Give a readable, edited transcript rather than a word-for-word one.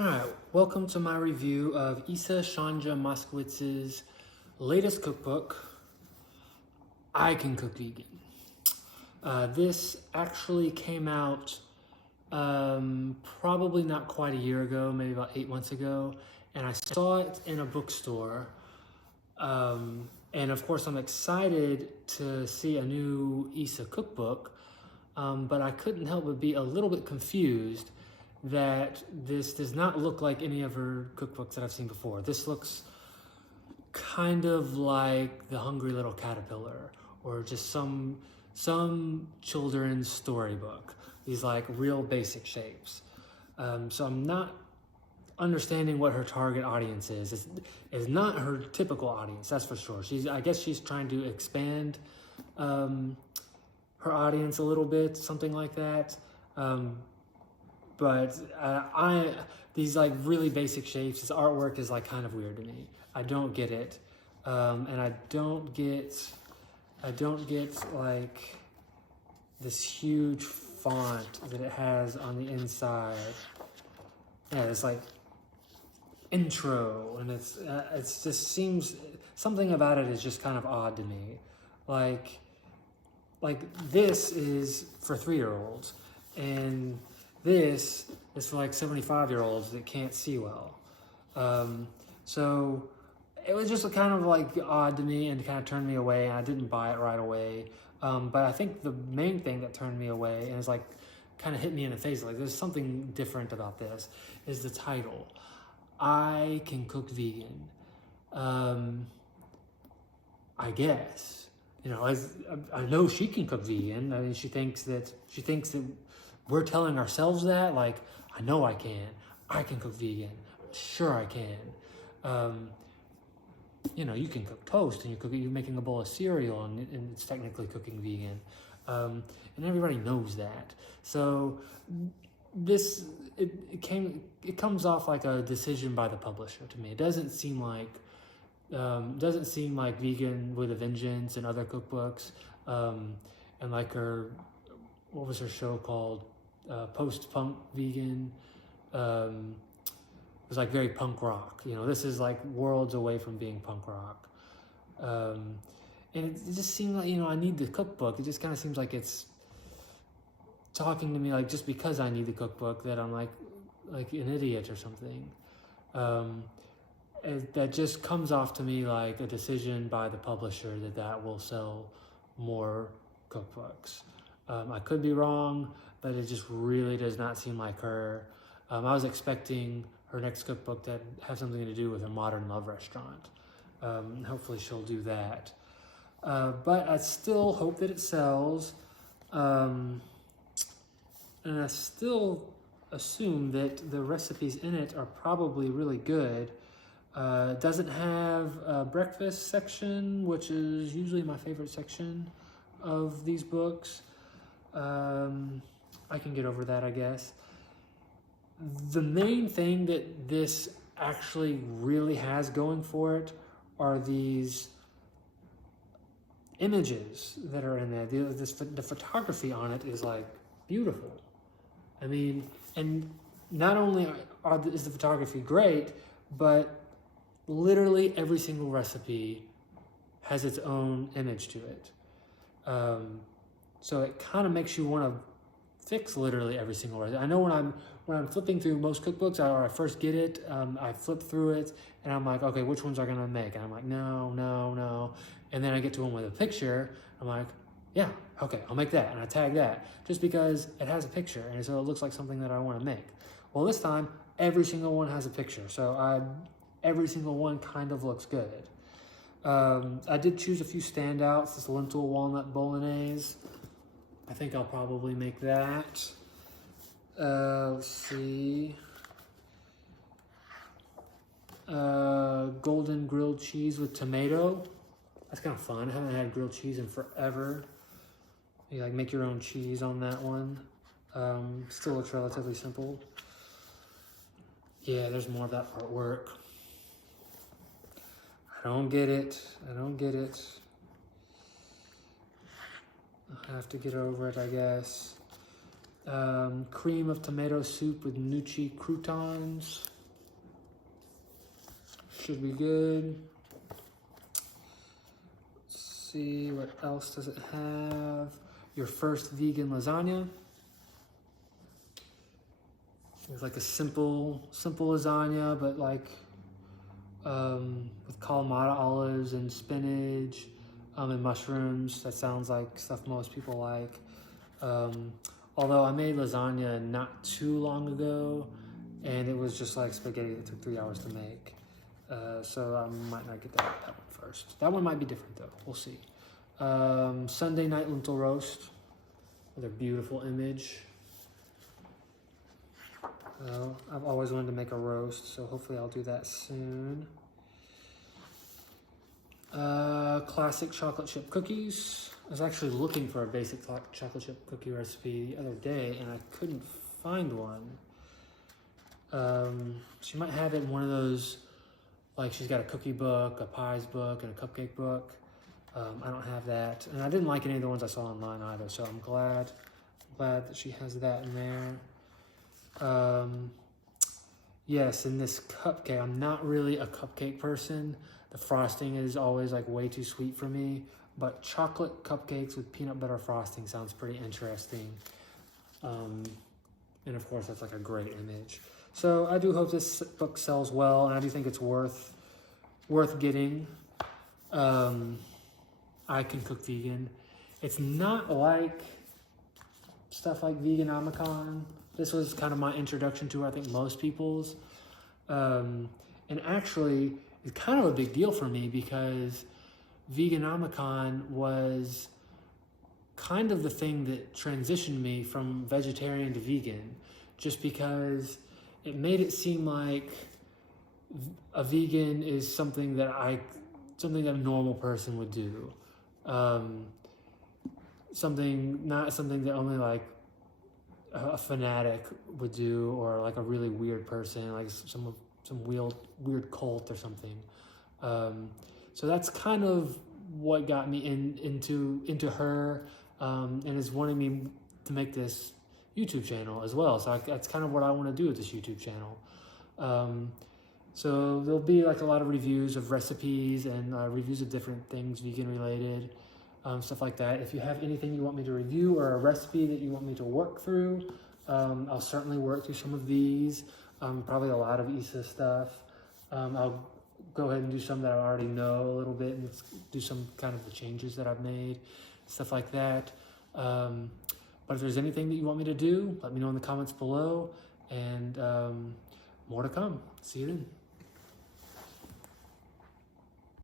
Alright, welcome to my review of Isa Shanja Moskowitz's latest cookbook, I Can Cook Vegan. This actually came out probably not quite a year ago, maybe about 8 months ago, and I saw it in a bookstore. And of course I'm excited to see a new Isa cookbook, but I couldn't help but be a little bit confused that this does not look like any of her cookbooks that I've seen before. This looks kind of like The Hungry Little Caterpillar, or just some children's storybook. These like real basic shapes. So I'm not understanding what her target audience is. It's not her typical audience, that's for sure. I guess she's trying to expand her audience a little bit, something like that. But these like really basic shapes, this artwork is like kind of weird to me. I don't get it, and I don't get like this huge font that it has on the inside. Yeah, it's like intro, and it's just seems, something about it is just kind of odd to me. Like this is for 3-year-olds, and this is for like 75-year-olds that can't see well. So it was just kind of like odd to me and kind of turned me away, and I didn't buy it right away. But I think the main thing that turned me away, and is like kind of hit me in the face, like there's something different about this, is the title, I Can Cook Vegan. I guess, you know, I know she can cook vegan. I mean, she thinks that we're telling ourselves that, like, I know I can cook vegan, sure I can. You know, you can cook toast, and you're making a bowl of cereal, and it's technically cooking vegan. And everybody knows that. So it comes off like a decision by the publisher to me. It doesn't seem like Vegan with a Vengeance and other cookbooks, and like what was her show called? Post-punk vegan. It was like very punk rock. You know, this is like worlds away from being punk rock. And it just seemed like, you know, I need the cookbook. It just kind of seems like it's talking to me like just because I need the cookbook that I'm like an idiot or something. That just comes off to me like a decision by the publisher that will sell more cookbooks. I could be wrong, but it just really does not seem like her. I was expecting her next cookbook to have something to do with a modern love restaurant. Hopefully she'll do that. But I still hope that it sells. And I still assume that the recipes in it are probably really good. It doesn't have a breakfast section, which is usually my favorite section of these books. I can get over that, I guess. The main thing that this actually really has going for it are these images that are in there. The photography on it is like beautiful. I mean, and not only is the photography great, but literally every single recipe has its own image to it. So it kind of makes you want to fix literally every single recipe. I know when I'm flipping through most cookbooks, or I first get it, I flip through it, and I'm like, okay, which ones are gonna make? And I'm like, no. And then I get to one with a picture, I'm like, yeah, okay, I'll make that, and I tag that, just because it has a picture, and so it looks like something that I wanna make. Well, this time, every single one has a picture, so every single one kind of looks good. I did choose a few standouts, this Lentil Walnut Bolognese. I think I'll probably make that. Let's see. Golden grilled cheese with tomato. That's kind of fun. I haven't had grilled cheese in forever. You like make your own cheese on that one. Still looks relatively simple. Yeah, there's more of that artwork. I don't get it. I have to get over it, I guess. Cream of tomato soup with gnocchi croutons. Should be good. Let's see, what else does it have? Your first vegan lasagna. It's like a simple lasagna, but like with Kalamata olives and spinach and mushrooms. That sounds like stuff most people like. Although I made lasagna not too long ago, and it was just like spaghetti that took 3 hours to make. So I might not get that one first. That one might be different though. We'll see. Sunday night lentil roast with a beautiful image. I've always wanted to make a roast, so hopefully I'll do that soon. Classic chocolate chip cookies. I was actually looking for a basic chocolate chip cookie recipe the other day, and I couldn't find one. She might have it in one of those, like she's got a cookie book, a pies book, and a cupcake book. I don't have that, and I didn't like any of the ones I saw online either, so I'm glad that she has that in there. Yes, in this cupcake, I'm not really a cupcake person. The frosting is always like way too sweet for me, but chocolate cupcakes with peanut butter frosting sounds pretty interesting. And of course, that's like a great image. So I do hope this book sells well, and I do think it's worth getting. I can cook vegan. It's not like stuff like Veganomicon. This was kind of my introduction to, I think, most people's. And actually, it's kind of a big deal for me because Veganomicon was kind of the thing that transitioned me from vegetarian to vegan, just because it made it seem like a vegan is something that a normal person would do. Not something that only like a fanatic would do, or like a really weird person, like some weird cult or something. So that's kind of what got me into her, and is wanting me to make this YouTube channel as well. So that's kind of what I want to do with this YouTube channel. So there'll be like a lot of reviews of recipes and reviews of different things vegan related. Stuff like that. If you have anything you want me to review or a recipe that you want me to work through, I'll certainly work through some of these. Probably a lot of Issa stuff. I'll go ahead and do some that I already know a little bit and do some kind of the changes that I've made, stuff like that. But if there's anything that you want me to do, let me know in the comments below, and more to come. See you then.